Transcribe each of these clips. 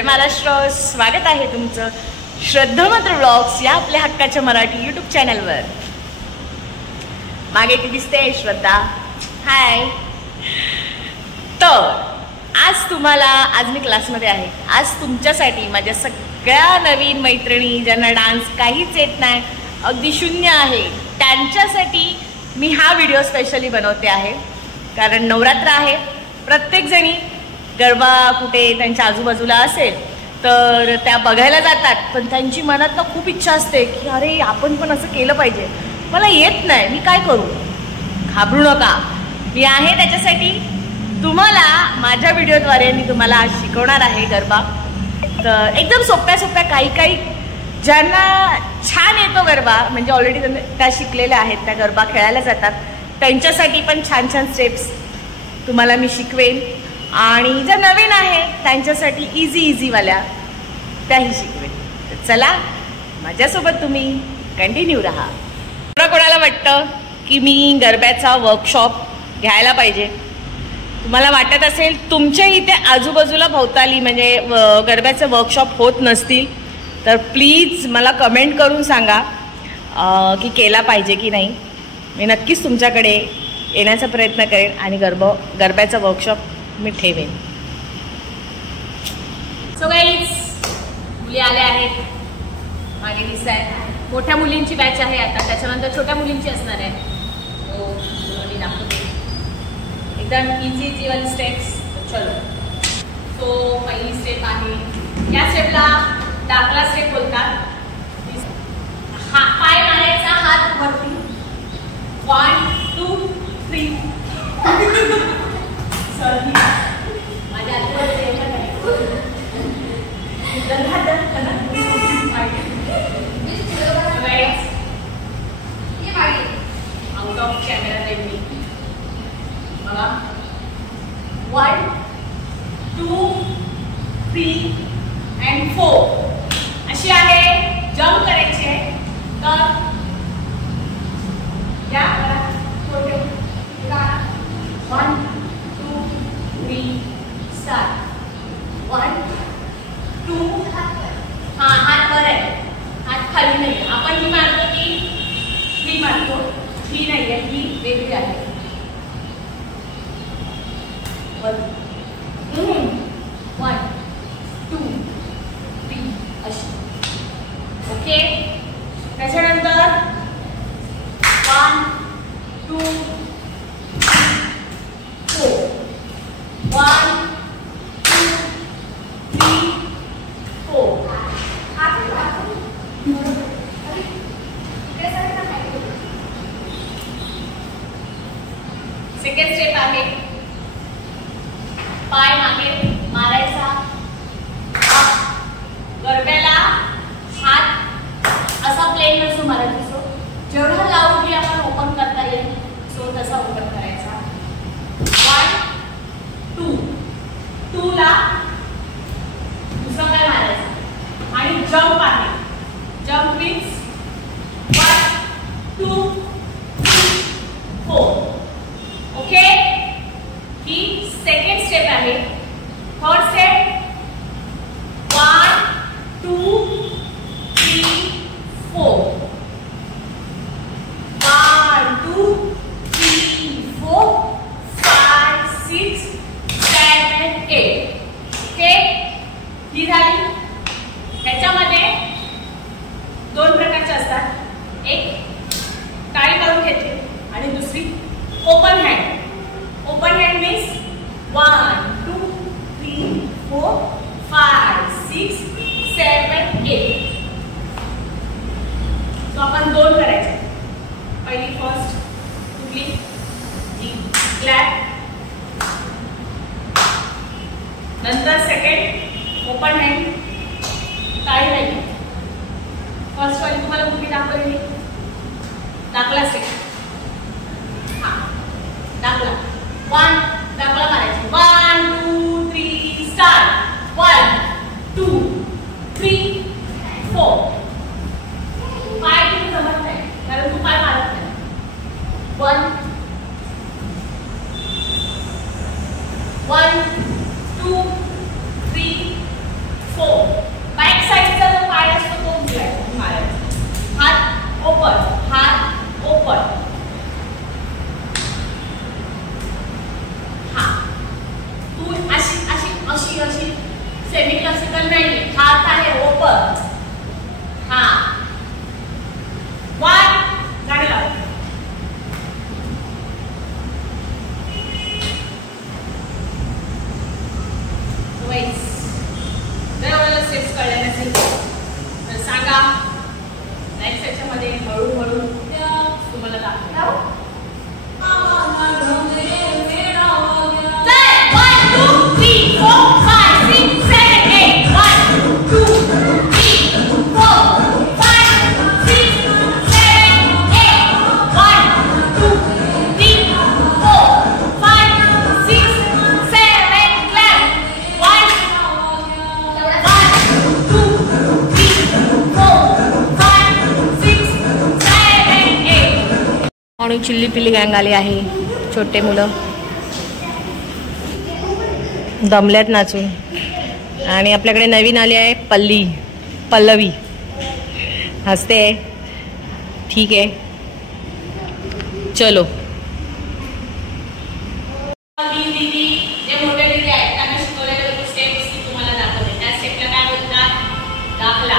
जय महाराष्ट्र. स्वागत आहे तुमचं श्रद्धा मात्र व्लॉग्स या आपल्या हक्काच्या मराठी यूट्यूब चॅनलवर. मागे ती दिसते श्रद्धा. हाय. तर आज मी क्लासमध्ये आहे. आज तुमच्यासाठी माझ्या सगळ्या नवीन मैत्रिणी ज्यांना डान्स काहीच येत नाही, अगदी शून्य आहे, त्यांच्यासाठी मी हा व्हिडिओ स्पेशली बनवते आहे. कारण नवरात्र आहे. प्रत्येक जणी गरबा कुठे त्यांच्या आजूबाजूला असेल तर त्या बघायला जातात, पण त्यांची मनात ना खूप इच्छा असते की अरे आपण पण असं केलं पाहिजे, मला येत नाही, मी काय करू. घाबरू नका, मी आहे त्याच्यासाठी. तुम्हाला माझ्या व्हिडिओद्वारे मी तुम्हाला आज शिकवणार आहे गरबा. तर एकदम सोप्या काही ज्यांना छान येतो गरबा, म्हणजे ऑलरेडी त्या शिकलेल्या आहेत, त्या गरबा खेळायला जातात, त्यांच्यासाठी पण छान स्टेप्स तुम्हाला मी शिकवेन. आणि ज्या नवीन आहे त्यांच्यासाठी इझीवाल्या त्याही शिकवेन. तर चला माझ्यासोबत तुम्ही कंटिन्यू राहा. कोणाला वाटतं की मी गरब्याचा वर्कशॉप घ्यायला पाहिजे, तुम्हाला वाटत असेल तुमच्या इथे आजूबाजूला भोवताली म्हणजे गरब्याचे वर्कशॉप होत नसतील, तर प्लीज मला कमेंट करून सांगा की केला पाहिजे की नाही. मी नक्कीच तुमच्याकडे येण्याचा प्रयत्न करेन आणि गरब्याचा वर्कशॉप मी ठेवेन. सो गाईज, मुली आल्या आहेत, मागे दिसत आहे. मोठ्या मुलींची बॅच आहे आता, त्याच्यानंतर छोट्या मुलींची असणार आहे. मी दाखवते एकदम इझी वाली स्टेप्स. चलो. सो पहिली स्टेप आहे, या स्टेपला दाखला स्टेप बोलतात. हा पाय मारायचा, हात वरती. 1 2 3. सॉरी, माझ्या आउट ऑफ कॅमेरा देईन मी. बघा, 1 2 3 and 4 अशी आहे. जंप करायची आहे. तर या 1 2 3 स्टार्ट. 1 2. हात वर आहे, हात खाली नाही. आपण ही मारतो की ही मारतो, ही नाही आहे, ही वेगळी आहे. 1 2 3 अशी. ओके. त्याच्यानंतर 1 2 4. 1 2 3 4. सेकंड स्टेप आहे, पाय मागे मारायचा. गरब्याला हात असा प्लेन नसतो मारायचा, सो जेवढा लावून आपण ओपन करता येईल सो तसा ओपन करायचा. 1 2 2 ला दुसरा काय मारायचा. आणि जंप आहे. Jump means 1 2 3 4. ओके. ही सेकंड स्टेप आहे. Third step 1 2 3 4. 1 2 3 4 5 6 7 8. ओके. ही झाली. ह्याच्यामध्ये 2 प्रकारचे असतात. एक टाळी करून घेतली आणि दुसरी open hand. Open hand means 1 2 3 4 5 6 7 8. So आपण 2 करायचे. पहिली फर्स्ट कुठली, जी क्लॅप. नंतर सेकंड ओपन हँड, टाळी नाही. फर्स्ट वाली तुम्हाला कुठली दाखवली, दाखला स्टेप. हा दाखला. 1 दाखला मारायची. 1 2 3 स्टार्ट. 1 2 3 4. पाय तुम्ही जमत नाही कारण तू पाय मारत नाही. 1 1 2 3 ओपन नाही, हात आहे ओपन. हा 1 गाणं लाव. जर आपल्याला स्टेप्स कळल्या नसेल तर सांगा. नेक्स्ट याच्यामध्ये हळूहळू तुम्हाला दाखवतो. आणि चिल्ली पिल्ली गँग आली आहे. छोटे मुलं दमल्यात नाचून. आणि आपल्याकडे नवीन आली आहे पल्लवी हसते. ठीक आहे चलो. दीदी जे मोठे दीदी आहेत त्यांना शिकवलेले स्टेप्स मी तुम्हाला दाखवते. त्या स्टेपला काय बोलतात? दाखला.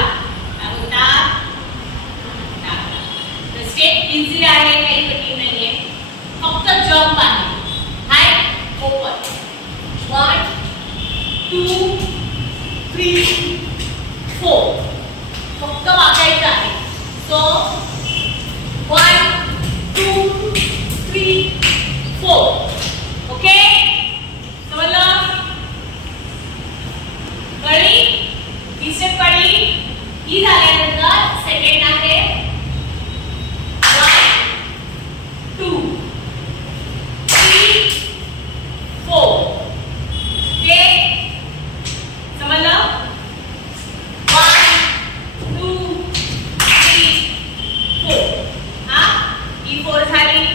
काय बोलतात? दाखला. स्टेप इझी आहे, काही कठीण नाहीये. फक्त जंप आहे. हाय ओपन 1 2 3 4. फक्त वाकायचं आहे. सो 1 2 3 4. ओके समजलं? कळली? ही स्टेप कळली? ही झाल्यानंतर सेकंड आहे 1 2 3 4. ओके समजलं? 1 2 3 4. हा ही 4 झाली.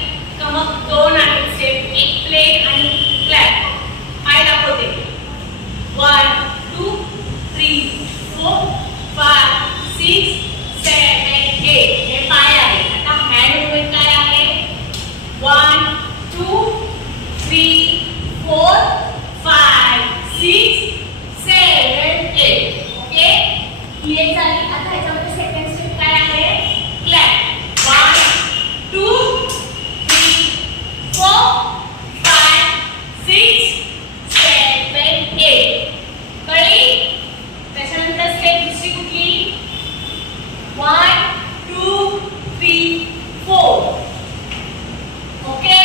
तर मग 2 आहेत स्टेप. एक प्लेन आणि क्लॅप. पाय दाखवते. 1 2 3 4 5 6 7 8. हे पाय आहे. आता हँड मूवमेंट काय आहे? 1 2 3 4 5 6 7 8. ओके ही एक झाली. आता ह्याच्यामध्ये सेकंड स्टेप काय आहे? क्लॅप. 1 2 3 4 5 6 7 8. कळली? त्याच्यानंतर स्टेप दुसरी कुठली? 1 2 3 4. ओके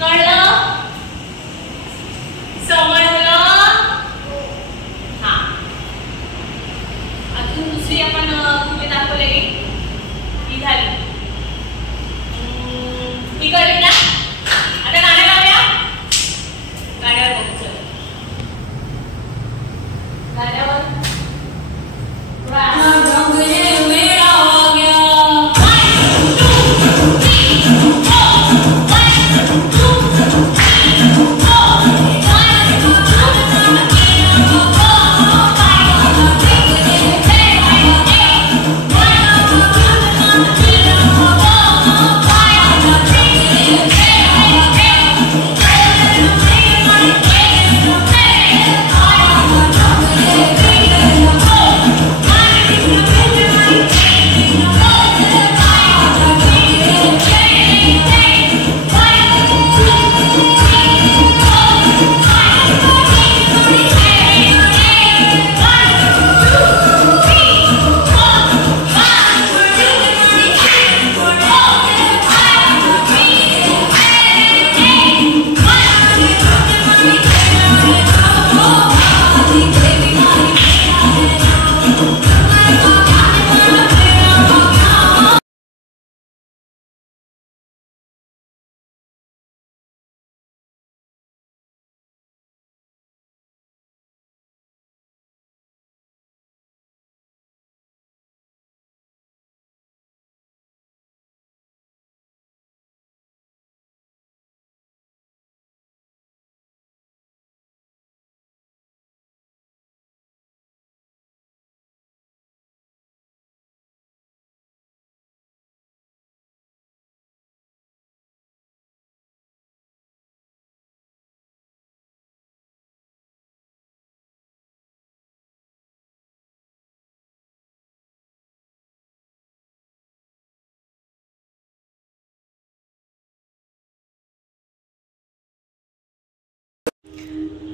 कळलं? समजलं? हा अजून दुसरी आपण कुठे दाखवलेली ही झाली. ही कळली ना? आता गाणं लावूया. गाण्यावर बघू. चल गाण्यावर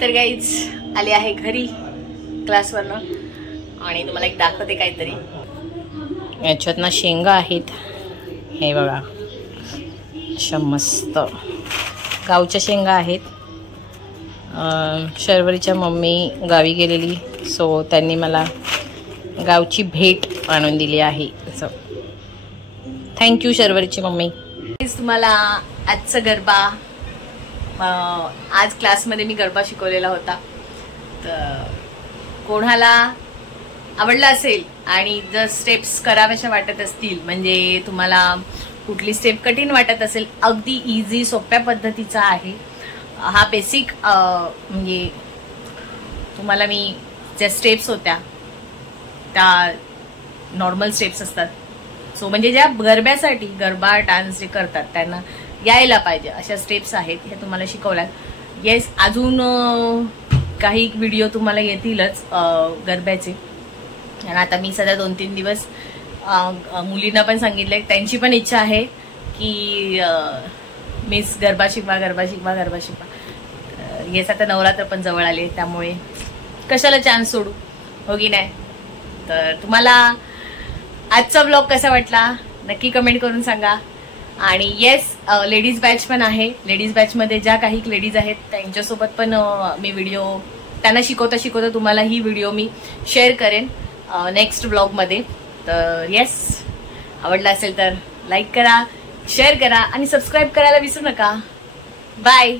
तर गाईज आले आहे घरी क्लासवरनं आणि तुम्हाला एक दाखवते काहीतरी. याच्यात ना शेंगा आहेत, हे बघा अशा मस्त गावच्या शेंगा आहेत. शर्वरीच्या मम्मी गावी गेलेली, सो त्यांनी मला गावची भेट आणून दिली आहे. सो थँक्यू शर्वरीची मम्मी. तुम्हाला आजचा गरबा, आज क्लासमध्ये मी गरबा शिकवलेला होता, तर कोणाला आवडला असेल आणि जर स्टेप्स कराव्याशा वाटत असतील, म्हणजे तुम्हाला कुठली स्टेप कठीण वाटत असेल, अगदी इझी सोप्या पद्धतीचा आहे हा बेसिक. म्हणजे तुम्हाला मी ज्या स्टेप्स होत्या त्या नॉर्मल स्टेप्स असतात, सो म्हणजे ज्या गरब्यासाठी गरबा डान्स जे करतात त्यांना यायला पाहिजे अशा स्टेप्स आहेत, हे तुम्हाला शिकवल्यात. येस, अजून काही व्हिडिओ तुम्हाला येतीलच गरब्याचे. आणि आता मी सध्या 2-3 दिवस मुलींना पण सांगितलंय, त्यांची पण इच्छा आहे की मिस गरबा शिकवा, गरबा शिकवा, गरबा शिकवा. येस, आता नवरात्र पण जवळ आले, त्यामुळे कशाला चान्स सोडू, हो की नाही. तर तुम्हाला आजचा ब्लॉग कसा वाटला नक्की कमेंट करून सांगा. आणि येस, लेडीज बॅच पण आहे. लेडीज बॅचमध्ये ज्या काही लेडीज आहेत त्यांच्यासोबत पण मी व्हिडिओ त्यांना शिकवता शिकवता तुम्हाला ही व्हिडिओ मी शेअर करेन नेक्स्ट ब्लॉगमध्ये. तर येस, आवडला असेल तर लाईक करा, शेअर करा आणि सबस्क्राईब करायला विसरू नका. बाय.